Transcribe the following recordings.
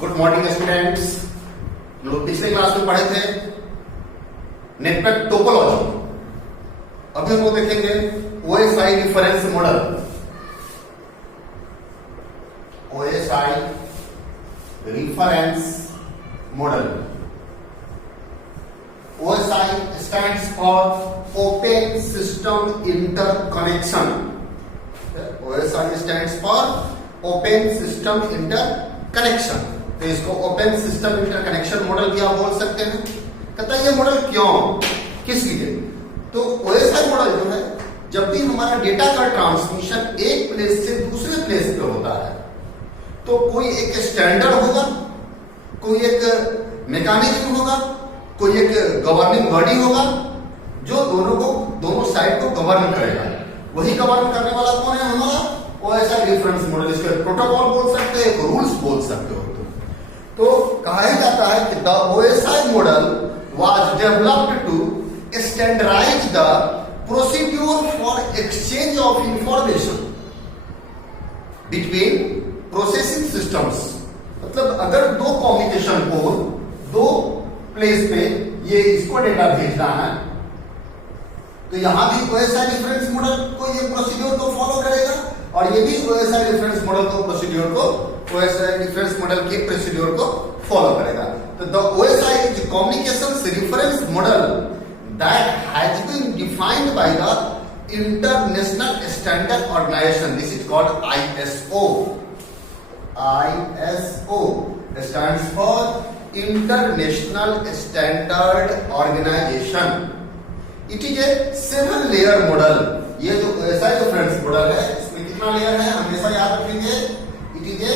Good morning students. हम लोग पिछले क्लास में पढ़े थे नेटवर्क टोपोलॉजी। अभी हम लोग देखेंगे OSI reference model. OSI reference model. OSI stands for open system interconnection. OSI stands for open system interconnection. तो इसको ओपन सिस्टम इंटरकनेक्शन मॉडल भी आप बोल सकते हैं। कहता है ये मॉडल क्यों, किस लिए? तो ओएसआई मॉडल जो है, जब भी हमारा डेटा का ट्रांसमिशन एक प्लेस से दूसरे प्लेस पे होता है तो कोई एक स्टैंडर्ड होगा, कोई एक मैकेनिज्म होगा, कोई एक गवर्निंग बॉडी होगा जो दोनों साइड को गवर्न करेगा। वही गवर्न करने वाला कौन है? हमारा ओएसआई रेफरेंस मॉडल। इसके प्रोटोकॉल बोल सकते हैं, रूल्स बोल सकते हो। तो कहा जाता है कि the OSI model was developed to standardize the procedure for exchange of information between processing systems. मतलब अगर दो कम्युनिकेशन को दो प्लेस पे ये इसको डेटा भेजना है तो यहां भी ओएसआई रेफरेंस मॉडल को ये प्रोसीड्यूर को फॉलो करेगा और ये भी ओएसआई रेफरेंस मॉडल को प्रोसीड्यूर को ओएसआई रेफरेंस मॉडल के प्रोसीड्यूर को फॉलो करेगा। तो the OSI is communications reference model that has been defined by the international standard organization. This is called ISO. ISO stands for international standard organization. It is a 7 layer model. ये जो OSI reference model है इसमें कितना layer है हमेशा याद रखेंगे। It is a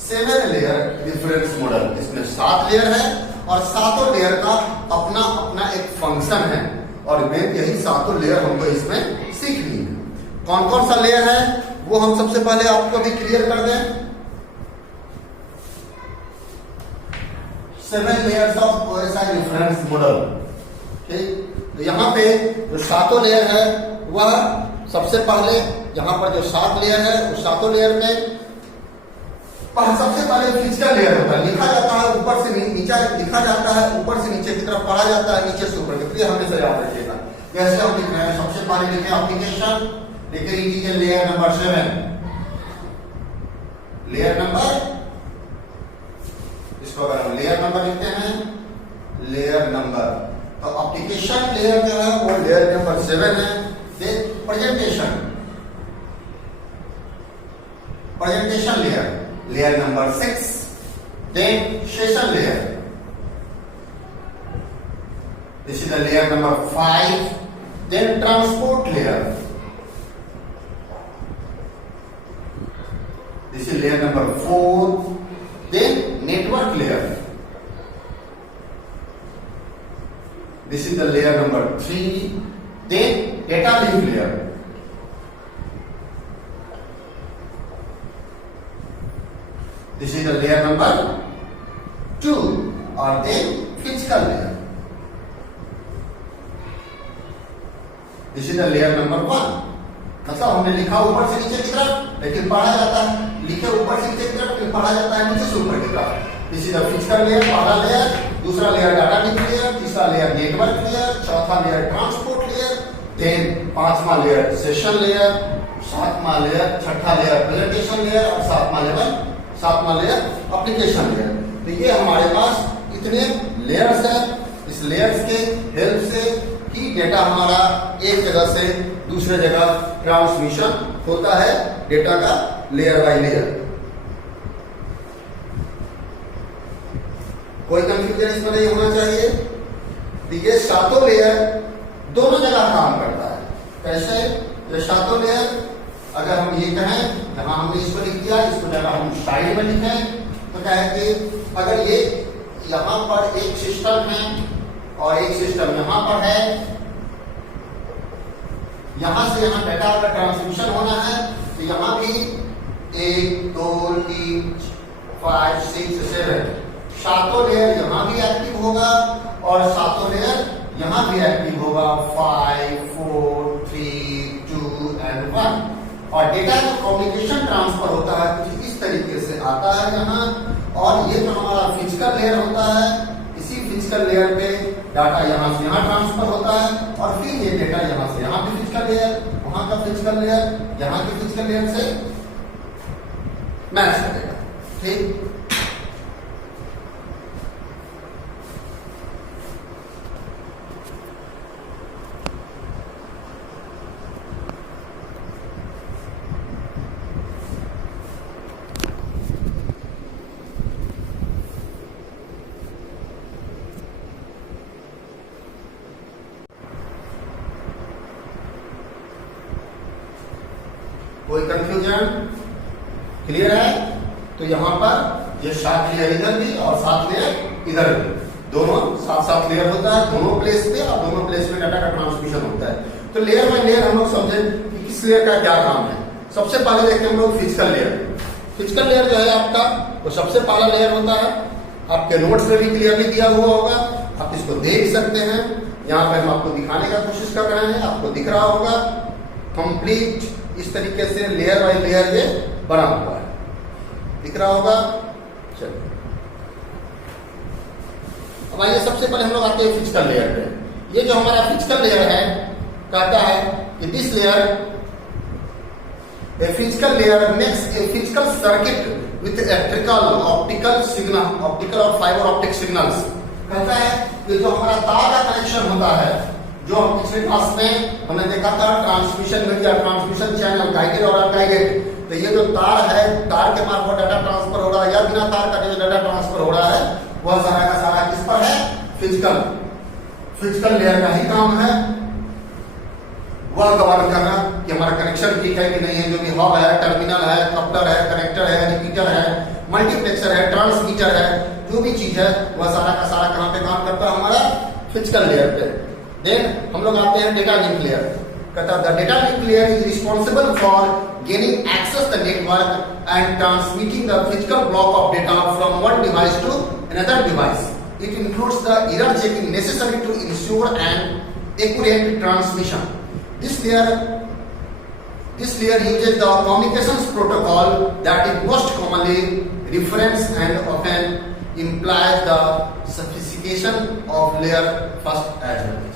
7 layer reference model. इसमें 7 लेयर है और सातों लेयर का अपना अपना एक फंक्शन है और मेन यही सातों लेयर हमको इसमें सीखनी है। कौन कौन सा लेयर है वो हम सबसे पहले आपको अभी क्लियर कर दें। 7 layers of OSI reference model. ठीक, तो यहाँ पे जो सातों लेयर है वह सबसे पहले यहाँ पर जो 7 लेयर है उस सातों लेयर में सबसे पहले फिजिकल लेयर होता है। लिखा जाता है ऊपर से नीचे, लिखा जाता है ऊपर से नीचे की तरफ पढ़ा जाता है, नीचे से ऊपर की तरफ। हमेशा याद रखिएगा। जैसे हम लिख रहे हैं, सबसे पहले लिखे एप्लीकेशन, लिखे लीजिए लेयर नंबर 7। लेयर नंबर, इसको अगर हम लेयर नंबर लिखते हैं, लेयर नंबर, तो एप्लीकेशन लेयर जो है वो लेयर नंबर 7 है। Then presentation, presentation layer, layer number 6। Then session layer, this is the layer number 5। Then transport layer, this is layer number 4। Then network layer, this is the layer number 3. Then data link layer, this is the layer number 2 or then physical layer, this is the layer number 1. मतलब हमने लिखा ऊपर से नीचे की तरफ लेकिन पढ़ा जाता है, लिखे ऊपर से नीचे की तरफ फिर पढ़ा जाता है नीचे से ऊपर की तरफ। This is the physical layer, पहला लेयर। दूसरा लेयर डाटा लिंक लेयर, तीसरा लेयर नेटवर्क लेयर, चौथा लेयर ट्रांसपोर्ट लेयर, देन 5वां लेयर सेशन लेयर, 7वां लेयर, 6ठा लेयर प्रेजेंटेशन लेयर और 7वां लेयर एप्लीकेशन लेयर। तो ये हमारे पास इतने लेयर्स है। इस लेयर्स के हेल्प से ही डेटा हमारा एक जगह से दूसरे जगह ट्रांसमिशन होता है, डेटा का लेयर बाय लेयर। कोई कंफ्यूजन इसमें नहीं होना चाहिए। तो ये सातों लेयर दोनों जगह काम करता है। कैसे? ये सातों लेयर, अगर हम ये कहें, जहां हमने इसको लिख दिया, इसको जगह हम साइड में लिखें तो क्या है कि अगर ये यहां पर एक सिस्टम है और एक सिस्टम यहां पर है, यहां से यहां डेटा का ट्रांसमिशन होना है तो यहां भी 1 2 3 5 6 7 सातों लेयर यहां भी एक्टिव होगा और सातों लेयर यहां भी एक्टिव होगा। 5 4 3 2 एंड 1। और डेटा का कम्युनिकेशन ट्रांसफर होता है कुछ इस तरीके से आता है यहाँ, और ये जो लेयर होता है, इसी फिजिकल लेयर पे डाटा यहाँ से यहाँ ट्रांसफर होता है और फिर ये डेटा यहाँ से यहाँ पे फिजिकल लेयर, वहां का फिजिकल लेयर, यहाँ के फिजिकल लेयर से मैच करेगा। ठीक, कोई कंफ्यूजन? क्लियर है? तो यहाँ पर ये 7 लेयर इधर भी और 7 लेयर इधर भी, दोनों 7 लेयर होता है दोनों प्लेस पे, और दोनों प्लेस में डाटा का ट्रांसमिशन होता है। तो लेयर बाय लेयर हम लोग समझे कि किस लेयर का क्या काम है। सबसे पहले देखते हैं हम लोग फिजिकल लेयर। फिजिकल लेयर जो है आपका, तो सबसे पहला लेयर होता है, आपके नोट्स में भी क्लियरली दिया हुआ होगा, आप इसको देख सकते हैं। यहाँ पे हम आपको दिखाने का कोशिश कर रहे हैं, आपको दिख रहा होगा कंप्लीट इस तरीके से लेयर बाय लेयर ये बना हुआ है, दिख रहा होगा। चलिए अब आइए सबसे पहले हम लोग आते हैं फिजिकल लेयर पे। ये जो हमारा फिजिकल लेयर है कहता है कि this layer, a physical layer makes a physical circuit with electrical optical signal, optical और फाइबर ऑप्टिक सिग्नल्स। कहता है कि जो हमारा तार का कनेक्शन होता है, जो हम पिछले क्लास में हमने देखा था transmission media, transmission channel, guided और अनगाइडेड। तो ये जो तार है, तार के मार्फत डाटा ट्रांसफर हो रहा है या बिना तार का जो डाटा ट्रांसफर हो रहा है, वह सारा का सारा किस पर है? फिजिकल लेयर का ही काम है वह गवर्न करना कि हमारा कनेक्शन ठीक है कि नहीं है। जो भी हब है, टर्मिनल है, कपलर है, कनेक्टर है, रिपीटर है, मल्टीप्लेक्सर है, ट्रांसमीटर है, जो भी चीज है वह सारा का सारा कहाँ पे काम करता है? हमारा फिजिकल लेयर पे। देन हम लोग आते हैं डेटा लिंक लेयर। कहता है the data link layer is responsible for gaining access the network and transmitting the physical block of data from one device to another device. It includes the error checking necessary to ensure an accurate transmission. This layer uses the communications protocol that is most commonly referenced and often implies the sophistication of layer first as well.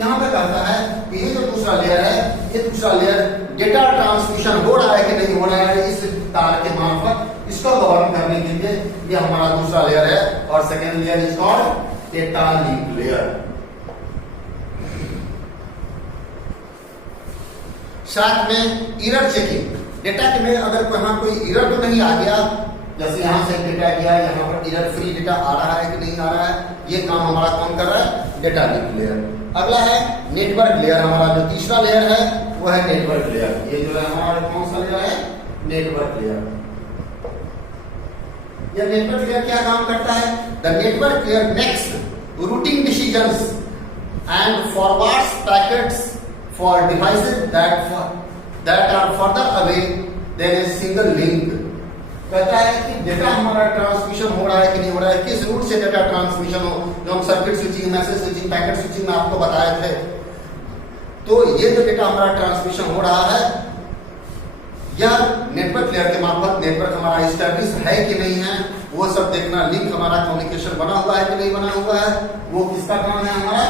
यहाँ पे कहता है कि ये जो दूसरा layer है, ये दूसरा लेयर डेटा ट्रांसमिशन हो रहा है कि नहीं हो रहा है इस तार के मार्फत, इसको गवर्न करने के लिए ये हमारा दूसरा लेयर है। और second layer is called data link layer. साथ में एरर चेकिंग, डेटा के में अगर वहां कोई एरर तो नहीं आ गया, जैसे यहां से डेटा गया, यहाँ पर एरर फ्री डेटा आ रहा है कि नहीं आ रहा है, ये काम हमारा कौन कर रहा है? Data link layer. अगला है नेटवर्क लेयर। हमारा जो तीसरा लेयर है वो है नेटवर्क लेयर। ये जो है हमारा कौन सा लेयर है? Network layer. यह नेटवर्क लेयर क्या काम करता है? The network layer makes routing decisions and forwards packets for devices that are further away than a single link। कहता है कि डेटा हमारा ट्रांसमिशन हो रहा है कि नहीं हो रहा है, किस रूट से डेटा ट्रांसमिशन हो, जो हम circuit switching, message switching, packet switching में आपको बताए थे। तो ये जो डेटा हमारा ट्रांसमिशन हो रहा है, यह नेटवर्क लेयर के मार्फत नेटवर्क हमारा एस्टैब्लिश है कि नहीं है, वो सब देखना। लिंक हमारा कम्युनिकेशन बना हुआ है कि नहीं बना हुआ है, वो किसका काम है? हमारा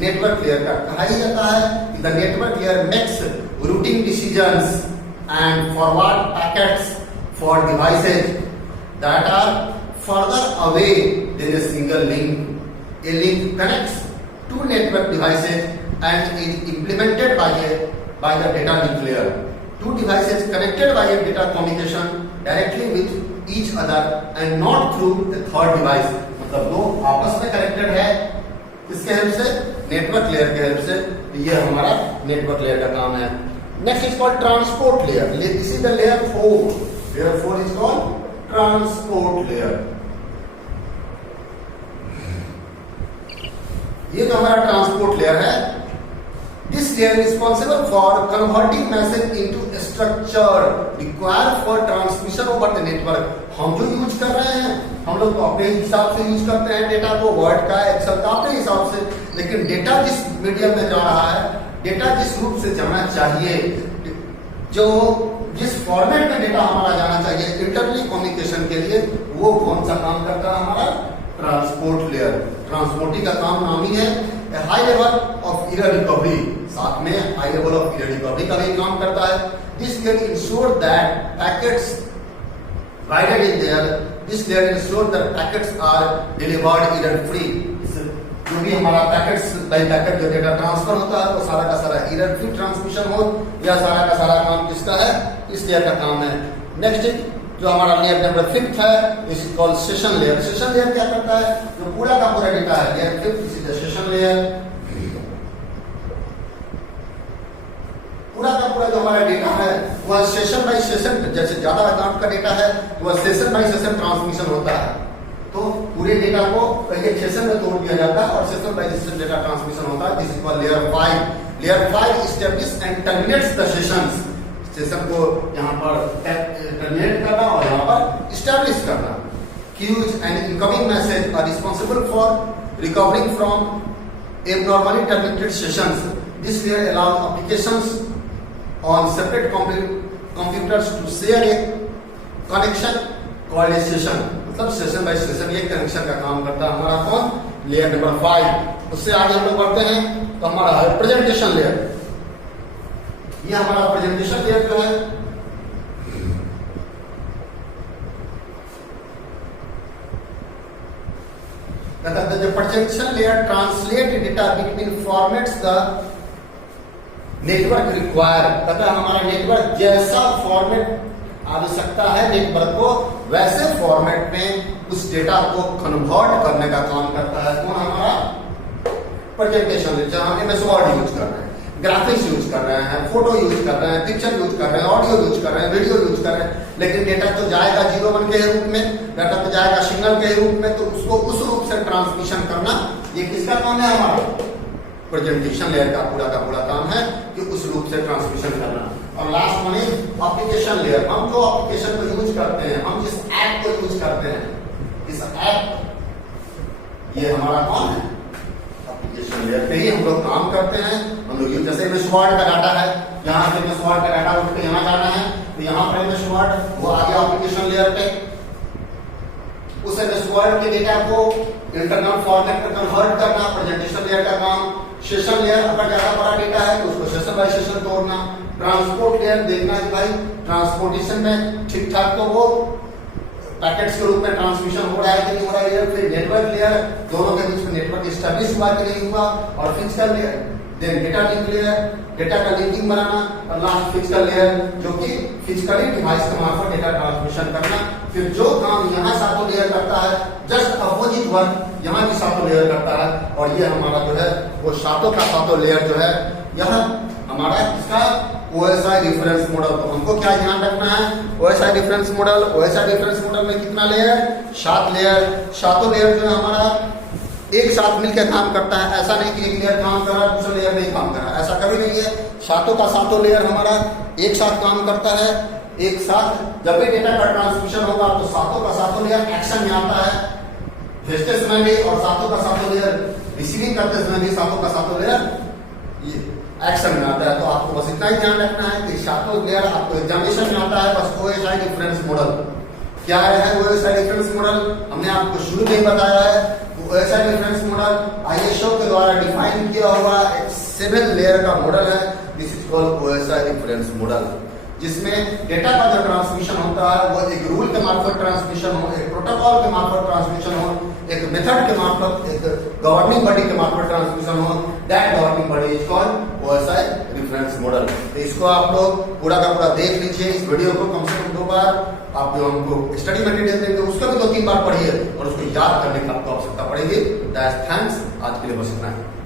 नेटवर्क लेयर का। कहा ही जाता है कि the network layer makes routing decisions and forward packets for devices that are further away then a single link. A link connects two network devices and is implemented by the data link layer. Two devices connected by a data communication directly with each other and not through the third device. मतलब दो आपस में connected है, इसके help से, network layer के help से। ये हमारा नेटवर्क लेयर का काम है। Next is called transport layer. This is the layer 4। Layer 4 is called transport layer. ये जो हमारा ट्रांसपोर्ट लेयर है, this layer is responsible for converting message into structure required for transmission over the network. हम जो use कर रहे हैं, हम लोग तो अपने हिसाब से यूज करते हैं डेटा को, वर्ड का, एक्सेल का, अपने हिसाब से। लेकिन डेटा जिस मीडियम में जा रहा है, डेटा जिस रूप से जाना चाहिए, जो जिस फॉर्मेट में डेटा हमारा जाना चाहिए इंटरनली कम्युनिकेशन के लिए, वो कौन सा काम करता है? हमारा ट्रांसपोर्ट लेयर। ट्रांसपोर्टिंग का काम नाम ही है। High level of error recovery, साथ में high level of error recovery का भी काम करता है। This layer ensure that packets guided in there, this layer ensure that packets are delivered error free। जो भी हमारा पैकेट्स बाय पैकेट जो डेटा ट्रांसफर होता है वो सारा का सारा एरर फ्री ट्रांसमिशन हो, या सारा का सारा काम किसका है, इस लेयर का काम है। नेक्स्ट जो हमारा लेयर नंबर 5 है, इस called session layer. Session layer क्या करता है, जो पूरा का पूरा डेटा है, layer 5 is the session layer. पूरा का पूरा जो हमारा डेटा है वह सेशन बाय सेशन, जैसे ज्यादा अकाउंट का डेटा है वह सेशन बाय सेशन ट्रांसमिशन होता है। तो पूरे डेटा को पहले सेशन में तोड़ दिया जाता है और session bye session data transmission होता है। This is called layer 5। Layer 5 establish and terminates the sessions. Session को यहाँ पर टर्मिनेट करना और यहाँ पर एस्टैब्लिश करना। Queues and incoming message are responsible for recovering from abnormally terminated sessions. This layer allows applications on separate computers to share a connection called a session। मतलब session bye session ये connection का काम करता है हमारा कौन, layer number 5। उससे आगे हम लोग बढ़ते हैं तो हमारा है प्रेजेंटेशन लेयर। ये हमारा प्रेजेंटेशन लेयर जो है the presentation layer translate data between formats the network require. कहता है हमारा नेटवर्क जैसा फॉर्मेट आवश्यकता है नेटवर्क को, वैसे फॉर्मेट में उस डेटा को कन्वर्ट करने का काम करता है कौन, हमारा प्रेजेंटेशन लेयर। जहां हम एमएस वर्ड यूज कर रहे हैं, ग्राफिक्स यूज कर रहे हैं, फोटो यूज कर रहे हैं, पिक्चर यूज कर रहे हैं, ऑडियो यूज कर रहे हैं, वीडियो यूज कर रहे हैं, लेकिन डेटा तो जाएगा 0-1 के रूप में, डेटा तो जाएगा सिग्नल के रूप में। तो उसको उस रूप से ट्रांसमिशन करना ये किसका काम है, हमारा प्रेजेंटेशन लेयर का पूरा काम है कि उस रूप से ट्रांसमिशन करना। और last one is application layer. हम जो एप्लीकेशन को यूज करते हैं, हम जिस ऐप को यूज करते हैं, इस ऐप ये हमारा कौन है, एप्लीकेशन लेयर पे ही हम लोग काम करते हैं। हम लोग जैसे एमएस वर्ड का डाटा है, यहाँ से एमएस वर्ड का डाटा उठ के यहाँ जाना है, तो यहाँ पर एमएस वर्ड वो आ गया एप्लीकेशन लेयर पे। उस एमएस वर्ड के डेटा को इंटरनल फॉर्मेट में कन्वर्ट करना प्रेजेंटेशन लेयर का काम। सेशन लेयर अगर ज्यादा बड़ा डेटा है तो उसको सेशन बाय सेशन तोड़ना। ट्रांसपोर्ट लेयर देखना है भाई ट्रांसपोर्टेशन में ठीक ठाक तो वो पैकेट्स के रूप में ट्रांसमिशन हो रहा है कि नहीं हो रहा है। फिर नेटवर्क लेयर, दोनों के बीच में नेटवर्क एस्टैब्लिश हुआ कि नहीं हुआ। और physical layer, then data link layer, data का लिंकिंग बनाना। और लास्ट फिजिकल लेयर जो कि फिजिकली डिवाइस के मार्फत डेटा ट्रांसमिशन करना। फिर जो काम यहाँ सातों लेयर करता है, जस्ट अपोजिट वर्क यहाँ भी सातों लेयर करता है। और ये हमारा जो है वो सातों का सातों लेयर जो है यहाँ हमारा इसका OSI डिफरेंस मॉडल। तो हमको क्या ध्यान रखना है, OSI difference model. OSI difference model में कितना लेयर, 7 लेयर। सातों लेयर जो है हमारा एक साथ मिलकर काम करता है। ऐसा नहीं कि एक लेयर काम कर रहा है दूसरा लेयर नहीं काम कर रहा है, ऐसा कभी नहीं है। सातों का सातों लेयर हमारा एक साथ काम करता है। एक साथ जब भी डेटा का ट्रांसमिशन होगा तो सातों का सातों लेयर एक्शन में आता है, भेजते समय भी, और सातों का सातों लेयर रिसीविंग करते समय भी सातों का सातों लेयर ये एक्शन में आता है। तो आपको बस इतना ही ध्यान रखना है कि सातों लेयर आपको एग्जामिनेशन में आता है। बस OSI डिफरेंस मॉडल क्या है, OSI डिफरेंस मॉडल हमने आपको शुरू में ही बताया है। OSI डिफरेंस मॉडल ISO के द्वारा डिफाइन किया हुआ एक 7 लेयर का मॉडल है। This is called OSI difference model, जिसमें डेटा का जो ट्रांसमिशन होता है वो एक रूल के मार्फत ट्रांसमिशन हो, एक प्रोटोकॉल के मार्फत ट्रांसमिशन हो, एक मेथड के मार्फत, एक गवर्निंग बॉडी के मार्फत ट्रांसमिशन हो। That governing body is called OSI difference model. तो इसको आप लोग पूरा का पूरा देख लीजिए। इस वीडियो को कम से कम 2 बार आप जो हमको स्टडी मटेरियल देंगे उसको भी 2-3 बार पढ़िए और उसको याद करने की आपको आवश्यकता पड़ेगी। थैंक्स, आज के लिए बस इतना है।